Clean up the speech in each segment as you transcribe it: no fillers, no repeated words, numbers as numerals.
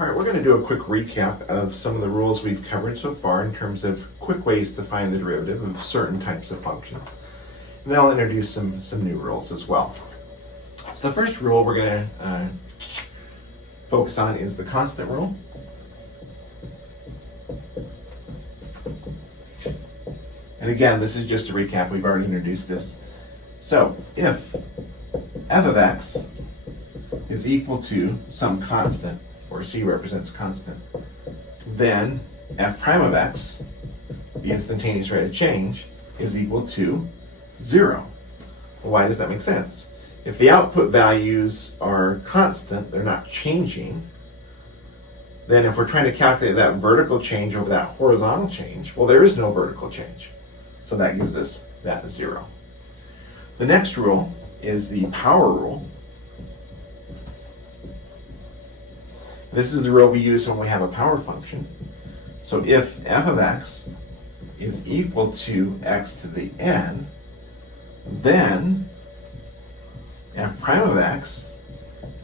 All right, we're going to do a quick recap of some of the rules we've covered so far in terms of quick ways to find the derivative of certain types of functions. And then I'll introduce some new rules as well. So the first rule we're going to focus on is the constant rule. And again, this is just a recap. We've already introduced this. So if f of x is equal to some constant, where c represents constant, then f prime of x, the instantaneous rate of change, is equal to 0. Well, why does that make sense? If the output values are constant, they're not changing, then if we're trying to calculate that vertical change over that horizontal change, well, there is no vertical change. So that gives us that 0. The next rule is the power rule. This is the rule we use when we have a power function. So if f of x is equal to x to the n, then f prime of x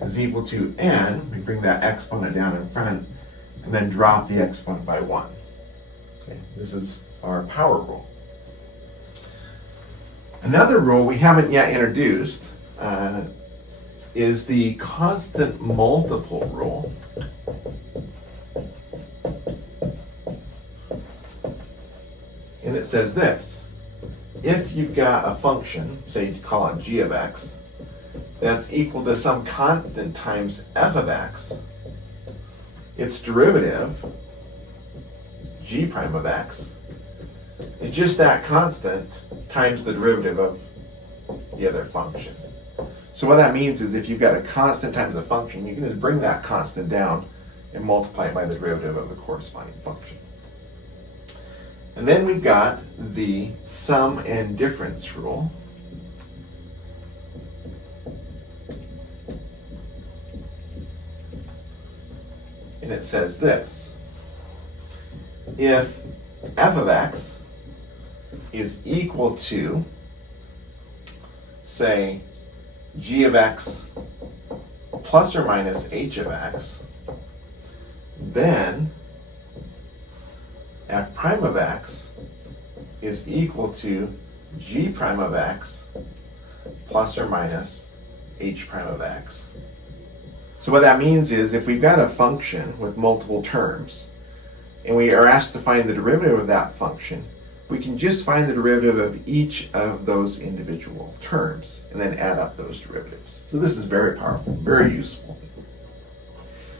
is equal to n. We bring that exponent down in front and then drop the exponent by 1. Okay, this is our power rule. Another rule we haven't yet introduced is the constant multiple rule. And it says this: if you've got a function, say you call it g of x, that's equal to some constant times f of x, its derivative, g prime of x, is just that constant times the derivative of the other function. So what that means is if you've got a constant times a function, you can just bring that constant down and multiply it by the derivative of the corresponding function. And then we've got the sum and difference rule. And it says this: if f of x is equal to, say, g of x plus or minus h of x, then f prime of x is equal to g prime of x plus or minus h prime of x. So what that means is if we've got a function with multiple terms and we are asked to find the derivative of that function, we can just find the derivative of each of those individual terms and then add up those derivatives. So this is very powerful, very useful.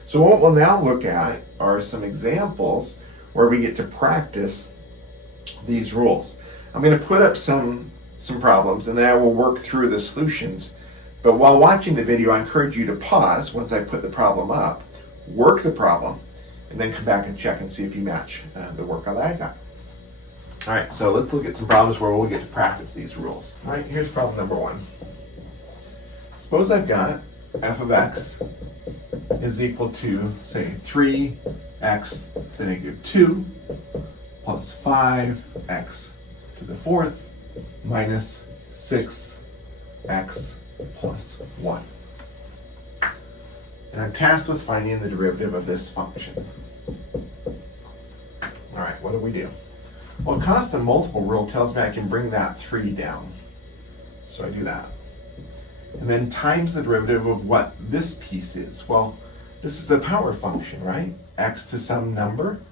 So what we'll now look at are some examples where we get to practice these rules. I'm going to put up some problems and then I will work through the solutions. But while watching the video, I encourage you to pause once I put the problem up, work the problem, and then come back and check and see if you match the work that I got. All right, so let's look at some problems where we'll get to practice these rules. All right, here's problem number 1. Suppose I've got f of x is equal to, say, 3x to the negative 2 plus 5x to the 4th minus 6x plus 1. And I'm tasked with finding the derivative of this function. All right, what do we do? Well, constant multiple rule tells me I can bring that 3 down. So I do that. And then times the derivative of what this piece is. Well, this is a power function, right? X to some number.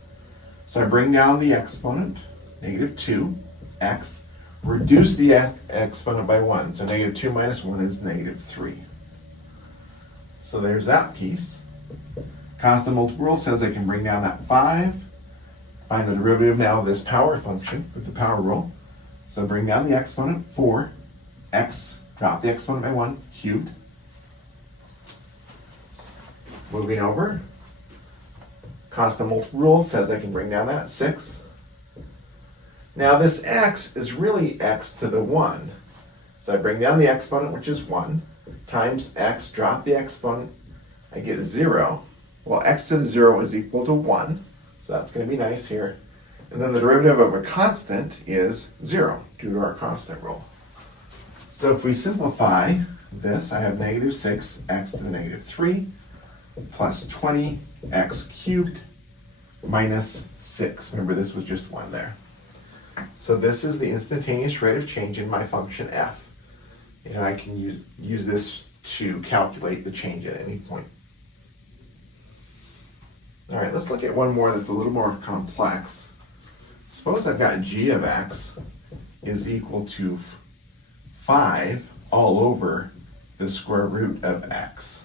So I bring down the exponent, negative 2, x, reduce the exponent by 1. So negative 2 minus 1 is negative 3. So there's that piece. Constant multiple rule says I can bring down that 5. Find the derivative now of this power function with the power rule. So bring down the exponent, 4, x, drop the exponent by 1, cubed. Moving over. Constant multiple rule says I can bring down that 6. Now this x is really x to the 1. So I bring down the exponent, which is 1, times x, drop the exponent, I get 0. Well, x to the 0 is equal to 1, so that's going to be nice here. And then the derivative of a constant is 0 due to our constant rule. So if we simplify this, I have negative 6x to the negative 3 plus 20x cubed minus 6. Remember, this was just 1 there. So this is the instantaneous rate of change in my function f. And I can use this to calculate the change at any point. All right, let's look at one more that's a little more complex. Suppose I've got g of x is equal to 5 all over the square root of x.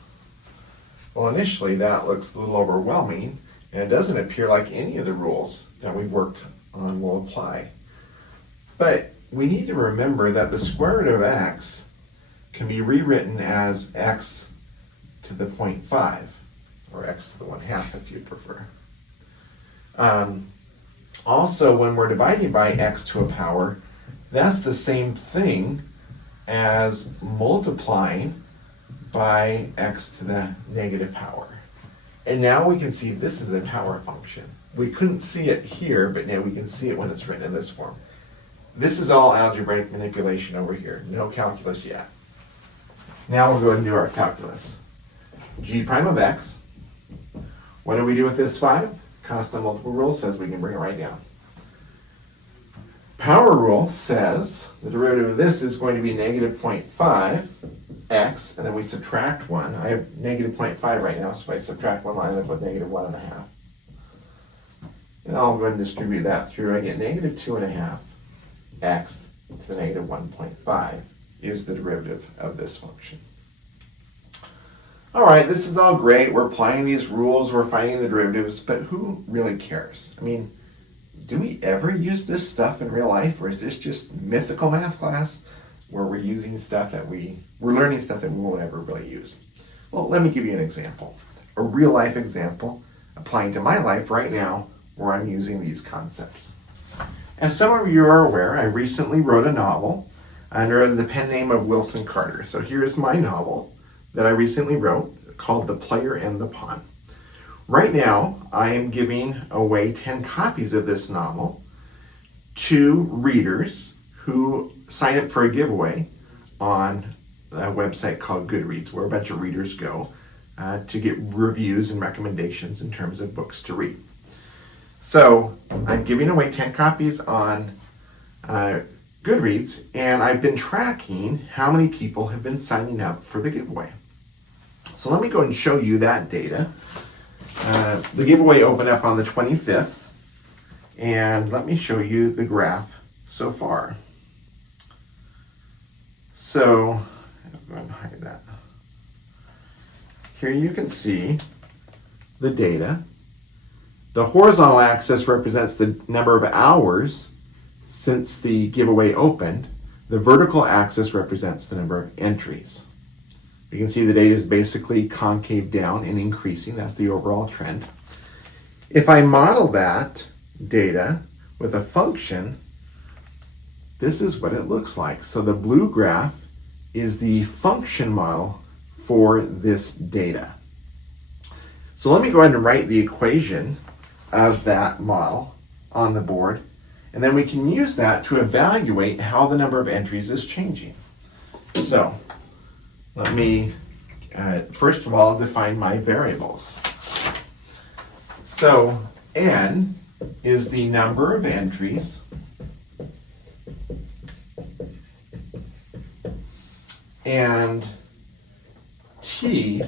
Well, initially that looks a little overwhelming, and it doesn't appear like any of the rules that we've worked on will apply. But we need to remember that the square root of x can be rewritten as x to the 0.5, or x to the 1/2 if you prefer. Also, when we're dividing by x to a power, that's the same thing as multiplying by x to the negative power. And now we can see this is a power function. We couldn't see it here, but now we can see it when it's written in this form. This is all algebraic manipulation over here. No calculus yet. Now we'll go ahead and do our calculus. G prime of x. What do we do with this 5? Constant multiple rule says we can bring it right down. Power rule says the derivative of this is going to be negative 0.5 x, and then we subtract 1. I have negative 0.5 right now, so if I subtract 1, I end up with negative 1.5. And I'll go ahead and distribute that through. I get negative 2.5 x to the negative 1.5 is the derivative of this function. All right, this is all great. We're applying these rules, we're finding the derivatives, but who really cares? I mean, do we ever use this stuff in real life, or is this just mythical math class where we're using stuff that we're learning stuff that we won't ever really use? Well, let me give you an example, a real life example applying to my life right now where I'm using these concepts. As some of you are aware, I recently wrote a novel under the pen name of Wilson Carter. So here's my novel that I recently wrote called The Player and the Pawn. Right now, I am giving away 10 copies of this novel to readers who sign up for a giveaway on a website called Goodreads, where a bunch of readers go to get reviews and recommendations in terms of books to read. So I'm giving away 10 copies on Goodreads, and I've been tracking how many people have been signing up for the giveaway. So let me go and show you that data. The giveaway opened up on the 25th, and let me show you the graph so far. So, I'll go ahead and hide that. Here you can see the data. The horizontal axis represents the number of hours since the giveaway opened. The vertical axis represents the number of entries. You can see the data is basically concave down and increasing. That's the overall trend. If I model that data with a function, this is what it looks like. So the blue graph is the function model for this data. So let me go ahead and write the equation of that model on the board, and then we can use that to evaluate how the number of entries is changing. So let me first of all define my variables. So n is the number of entries and t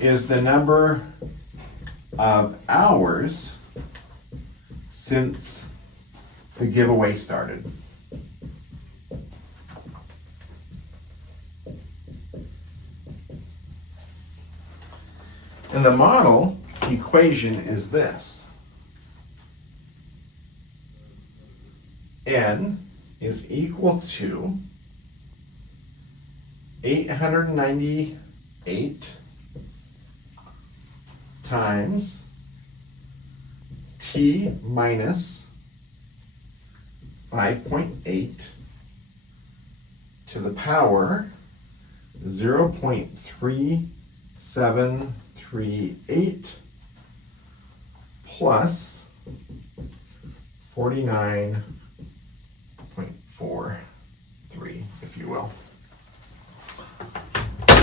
is the number of hours since the giveaway started. And the model equation is this. N is equal to 898 times t minus 5.8 to the power 0.3738 plus 49.43, if you will.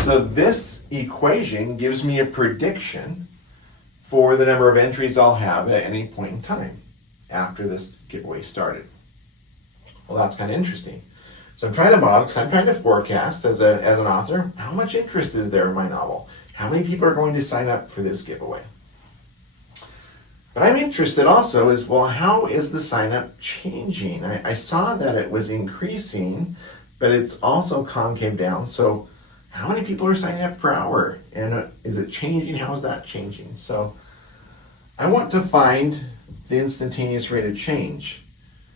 So this equation gives me a prediction for the number of entries I'll have at any point in time after this giveaway started. Well, that's kind of interesting. So I'm trying to model, because I'm trying to forecast as an author, how much interest is there in my novel? How many people are going to sign up for this giveaway? But I'm interested also is, well, how is the sign up changing? I saw that it was increasing, but it's also concave down. So how many people are signing up per hour? And is it changing? How is that changing? So I want to find the instantaneous rate of change.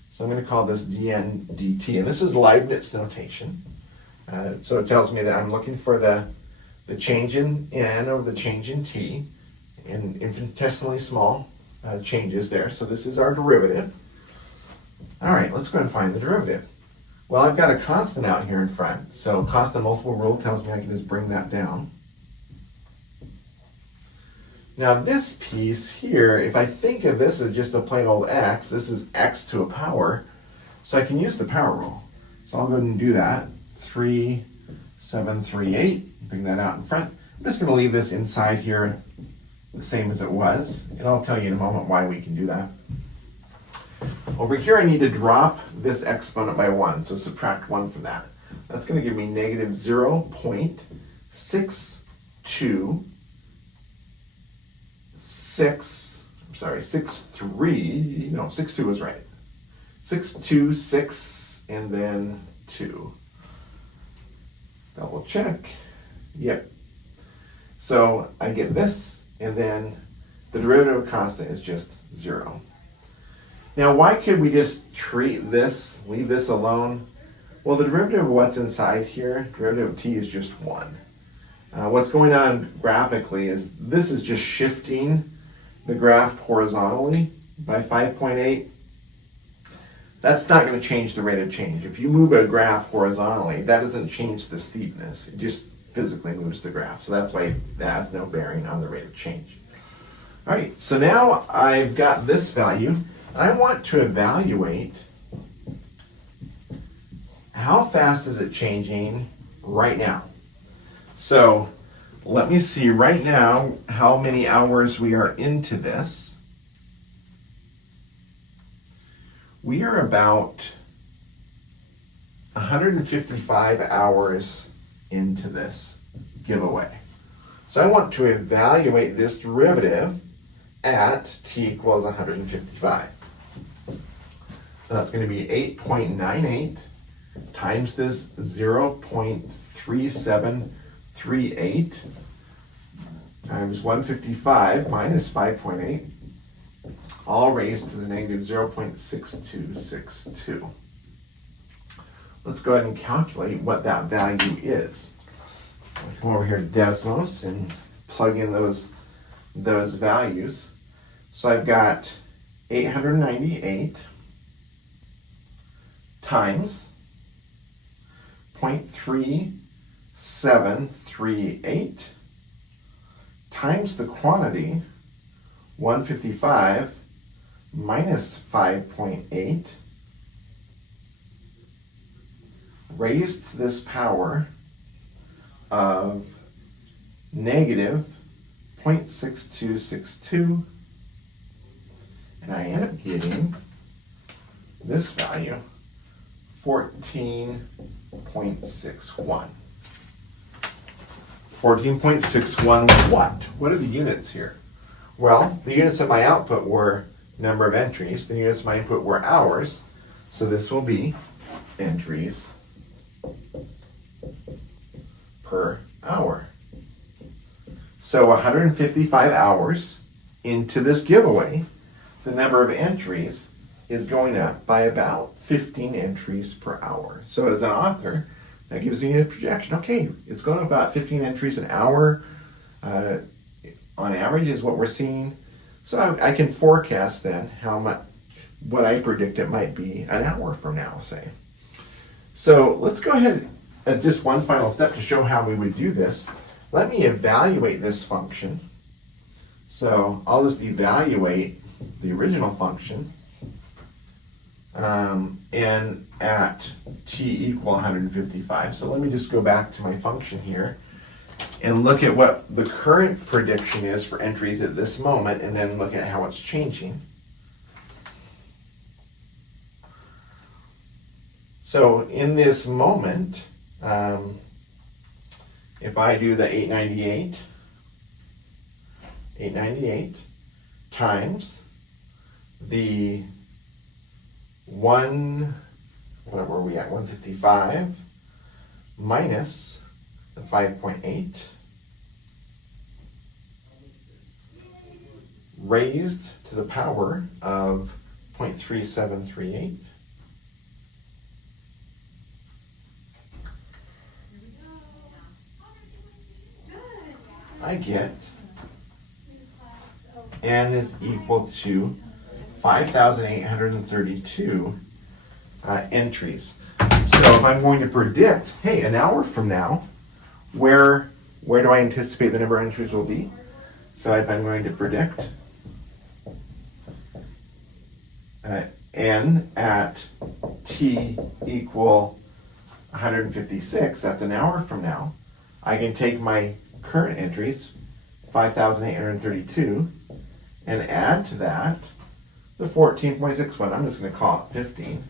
So I'm going to call this dn dt. And this is Leibniz notation. So it tells me that I'm looking for the change in n over the change in t, in infinitesimally small changes there. So this is our derivative. All right, let's go and find the derivative. Well, I've got a constant out here in front. So constant multiple rule tells me I can just bring that down. Now this piece here, if I think of this as just a plain old x, this is x to a power, so I can use the power rule. So I'll go ahead and do that. 3, 7, 3, 8, bring that out in front. I'm just going to leave this inside here the same as it was, and I'll tell you in a moment why we can do that. Over here I need to drop this exponent by 1, so subtract 1 from that. That's going to give me negative 0.63, 62 was right. 626 and then 2. Double check. Yep. So I get this, and then the derivative of constant is just 0. Now, why could we just treat this, leave this alone? Well, the derivative of what's inside here, derivative of t is just 1. What's going on graphically is this is just shifting the graph horizontally by 5.8. That's not going to change the rate of change. If you move a graph horizontally, that doesn't change the steepness. It just physically moves the graph. So that's why that has no bearing on the rate of change. All right, so now I've got this value. I want to evaluate how fast is it changing right now. So let me see right now how many hours we are into this. We are about 155 hours into this giveaway. So I want to evaluate this derivative at t equals 155. So that's going to be 8.98 times this 0.3738 times 155 minus 5.8, all raised to the negative 0.6262. Let's go ahead and calculate what that value is. I'll come over here to Desmos and plug in those values. So I've got 898 times 0.3738 times the quantity 155 minus 5.8 raised to this power of negative 0.6262, and I end up getting this value, 14.61. 14.61 what? What are the units here? Well, the units of my output were number of entries. The units of my input were hours. So this will be entries per hour. So 155 hours into this giveaway, the number of entries is going up by about 15 entries per hour. So as an author, that gives me a projection. Okay, it's going up about 15 entries an hour. On average is what we're seeing. So I can forecast then how much, what I predict it might be an hour from now, say. So let's go ahead at just one final step to show how we would do this. Let me evaluate this function. So I'll just evaluate the original function. And at t equal 155. So let me just go back to my function here. and look at what the current prediction is for entries at this moment, and then look at how it's changing. So in this moment, if I do the 898 times the what were we at, 155 minus the 5.8 raised to the power of 0.3738. I get n is equal to 5,832 entries. So if I'm going to predict, hey, an hour from now, where do I anticipate the number of entries will be? So if I'm going to predict n at t equal 156, that's an hour from now, I can take my current entries, 5,832, and add to that the 14.61. I'm just going to call it 15.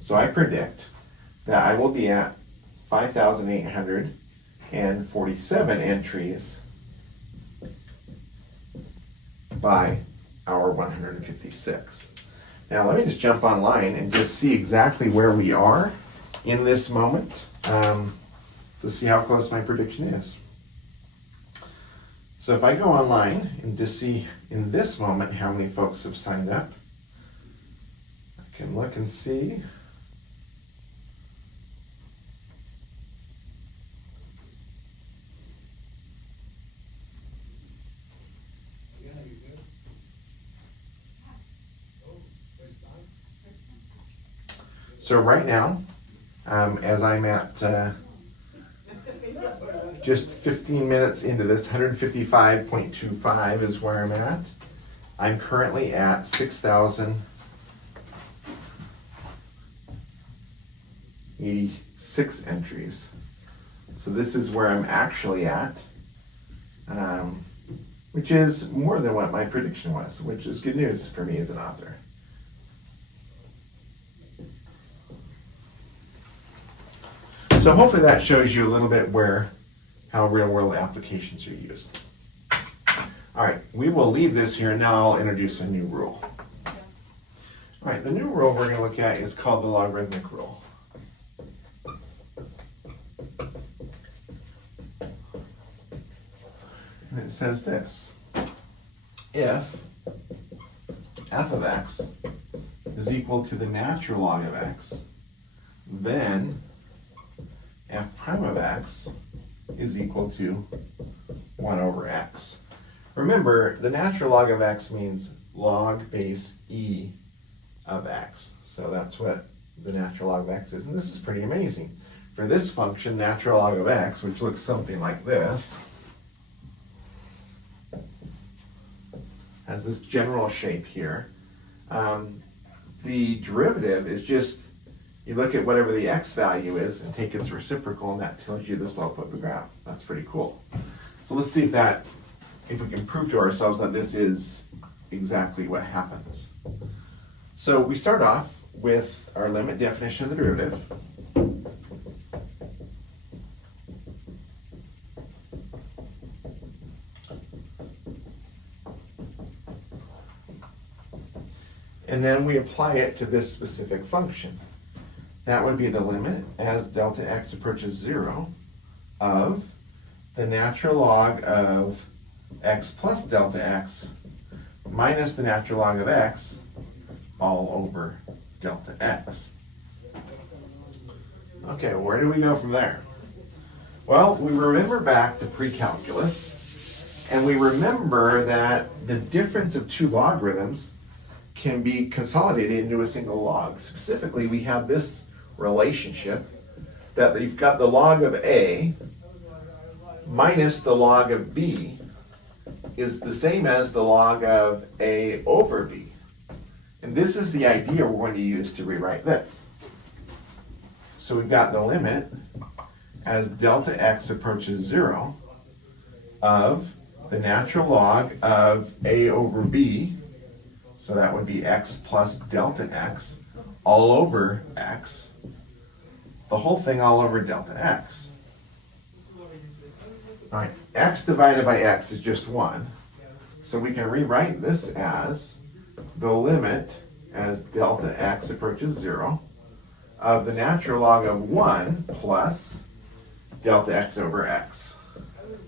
So I predict that I will be at 5,847 entries by hour 156. Now let me just jump online and just see exactly where we are in this moment to see how close my prediction is. So if I go online and just see in this moment how many folks have signed up, I can look and see. So right now, as I'm at just 15 minutes into this, 155.25 is where I'm at. I'm currently at 6,086 entries. So this is where I'm actually at, which is more than what my prediction was, which is good news for me as an author. So hopefully that shows you a little bit how real-world applications are used. All right, we will leave this here, and now I'll introduce a new rule. All right, the new rule we're going to look at is called the logarithmic rule. And it says this: if f of x is equal to the natural log of x, then f prime of x is equal to 1 over x. Remember, the natural log of x means log base e of x. So that's what the natural log of x is. And this is pretty amazing. For this function, natural log of x, which looks something like this, has this general shape here. The derivative is just, you look at whatever the x value is and take its reciprocal, and that tells you the slope of the graph. That's pretty cool. So let's see if we can prove to ourselves that this is exactly what happens. So we start off with our limit definition of the derivative. And then we apply it to this specific function. That would be the limit as delta x approaches 0 of the natural log of x plus delta x minus the natural log of x all over delta x. Okay, where do we go from there? Well, we remember back to pre-calculus, and we remember that the difference of two logarithms can be consolidated into a single log. Specifically, we have this relationship that you've got the log of a minus the log of b is the same as the log of a over b. And this is the idea we're going to use to rewrite this. So we've got the limit as delta x approaches 0 of the natural log of a over b, so that would be x plus delta x, all over x, the whole thing all over delta x. All right, x divided by x is just 1. So we can rewrite this as the limit as delta x approaches 0 of the natural log of 1 plus delta x over x.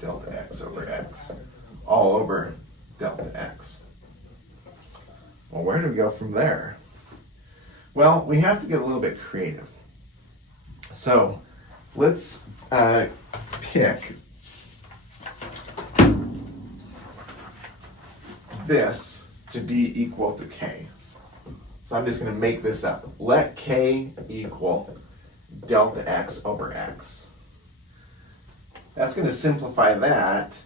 Delta x over x, all over delta x. Well, where do we go from there? Well, we have to get a little bit creative. So let's pick this to be equal to k. So I'm just going to make this up. Let k equal delta x over x. That's going to simplify that,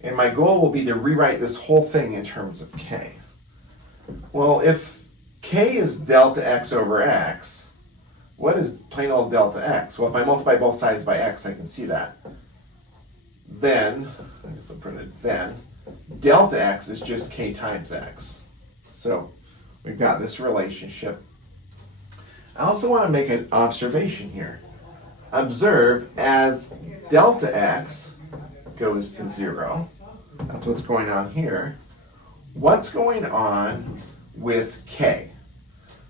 and my goal will be to rewrite this whole thing in terms of k. Well, if k is delta x over x, what is plain old delta x? Well, if I multiply both sides by x, I can see that. Then, I guess I'll print it then, delta x is just k times x. So we've got this relationship. I also want to make an observation here. Observe as delta x goes to 0. That's what's going on here. What's going on with k?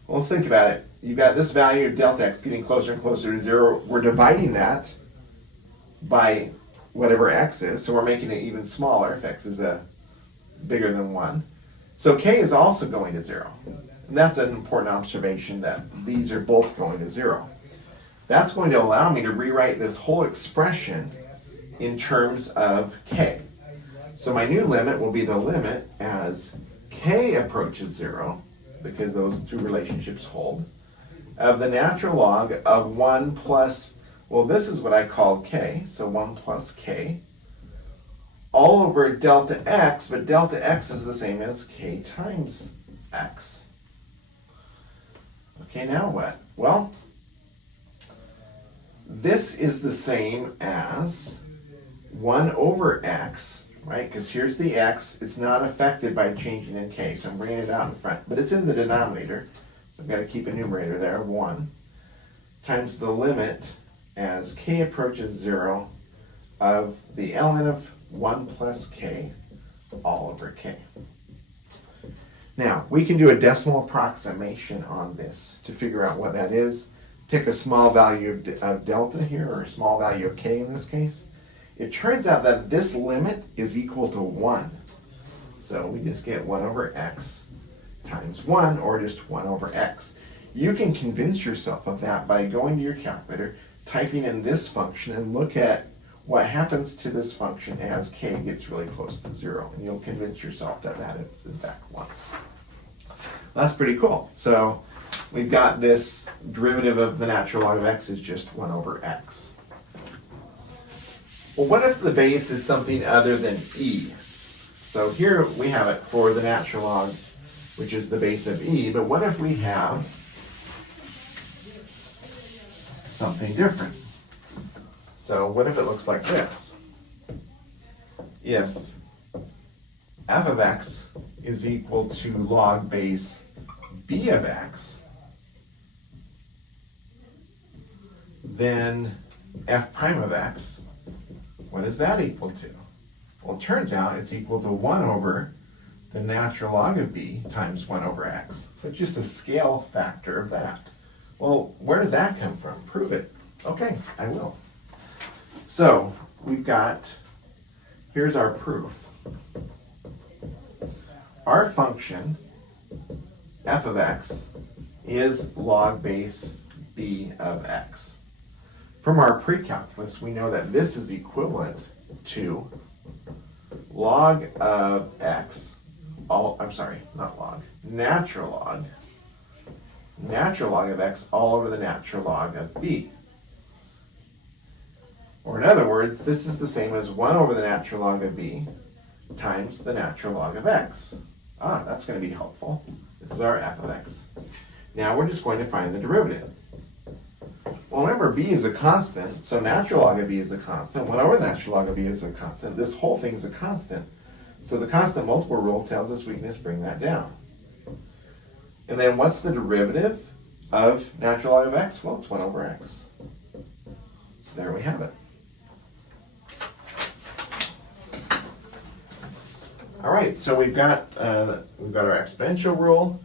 Well, let's think about it. You've got this value of delta x getting closer and closer to 0. We're dividing that by whatever x is, so we're making it even smaller if x is bigger than 1. So k is also going to 0. And that's an important observation, that these are both going to 0. That's going to allow me to rewrite this whole expression in terms of k. So my new limit will be the limit as k approaches 0, because those two relationships hold, of the natural log of 1 plus, well, this is what I call k, so 1 plus k, all over delta x, but delta x is the same as k times x. Okay, now what? Well, this is the same as 1 over x, right? Because here's the x. It's not affected by changing in k, so I'm bringing it out in front. But it's in the denominator, so I've got to keep a numerator there of 1, times the limit as k approaches 0 of the ln of 1 plus k all over k. Now, we can do a decimal approximation on this to figure out what that is. Pick a small value of delta here, or a small value of k in this case. It turns out that this limit is equal to 1. So we just get 1 over x times 1, or just 1 over x. You can convince yourself of that by going to your calculator, typing in this function, and look at what happens to this function as k gets really close to 0. And you'll convince yourself that that is in fact 1. That's pretty cool. So we've got this derivative of the natural log of x is just 1 over x. Well, what if the base is something other than e? So here we have it for the natural log, which is the base of e, but what if we have something different? So what if it looks like this? If f of x is equal to log base b of x, then f prime of x, what is that equal to? Well, it turns out it's equal to 1 over the natural log of b times 1 over x. So it's just a scale factor of that. Well, where does that come from? Prove it. Okay, I will. So we've got, here's our proof. Our function, f of x, is log base b of x. From our pre-calculus, we know that this is equivalent to log of x, natural log of x all over the natural log of b. Or in other words, this is the same as 1 over the natural log of b times the natural log of x. That's going to be helpful. This is our f of x. Now we're just going to find the derivative. Well, remember, b is a constant, so natural log of b is a constant. 1 over the natural log of b is a constant. This whole thing is a constant. So the constant multiple rule tells us we can just bring that down. And then what's the derivative of natural log of x? Well, it's 1 over x. So there we have it. All right, so we've got our exponential rule,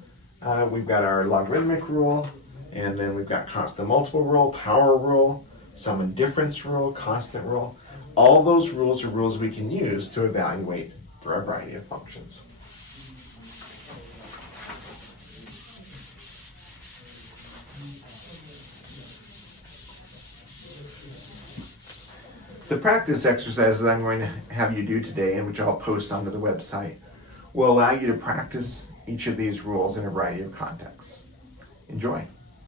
we've got our logarithmic rule, and then we've got constant multiple rule, power rule, sum and difference rule, constant rule. All those rules are rules we can use to evaluate for a variety of functions. The practice exercises I'm going to have you do today, and which I'll post onto the website, will allow you to practice each of these rules in a variety of contexts. Enjoy.